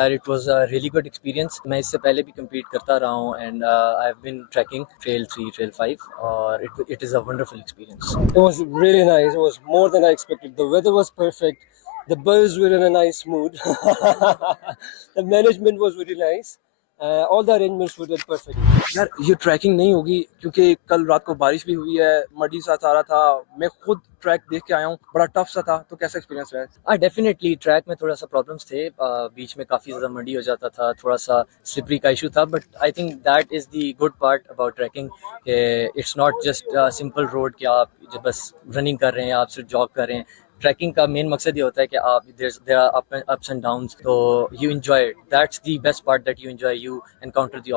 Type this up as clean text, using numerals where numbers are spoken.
यार it was a really good experience. मैं इससे पहले भी compete करता रहा हूँ and I have been trekking trail 3 trail 5 और it is a wonderful experience. It was really nice. It was more than I expected. The weather was perfect. The birds were in a nice mood. The management was really nice. All the arrangements were done perfectly. यार ये trekking नहीं होगी क्योंकि कल रात को बारिश भी हुई है, मडी सा सारा था। मैं खुद ट्रैक देख के आया हूँ, बड़ा टफ सा था। तो कैसा एक्सपीरियंस रहा? डेफिनेटली ट्रैक में थोड़ा सा प्रॉब्लम्स थे, बीच में काफ़ी ज़्यादा मडी हो जाता था, थोड़ा सा स्लिपरी का इशू था, but I think that is the good part about trekking. It's not just simple road कि आप जो बस रनिंग कर रहे हैं, आप सिर्फ जॉग कर रहे हैं। ट्रैकिंग का मेन मकसद ये होता है कि आप there are ups and downs, तो you enjoy, that's the best part, that you enjoy, you encounter the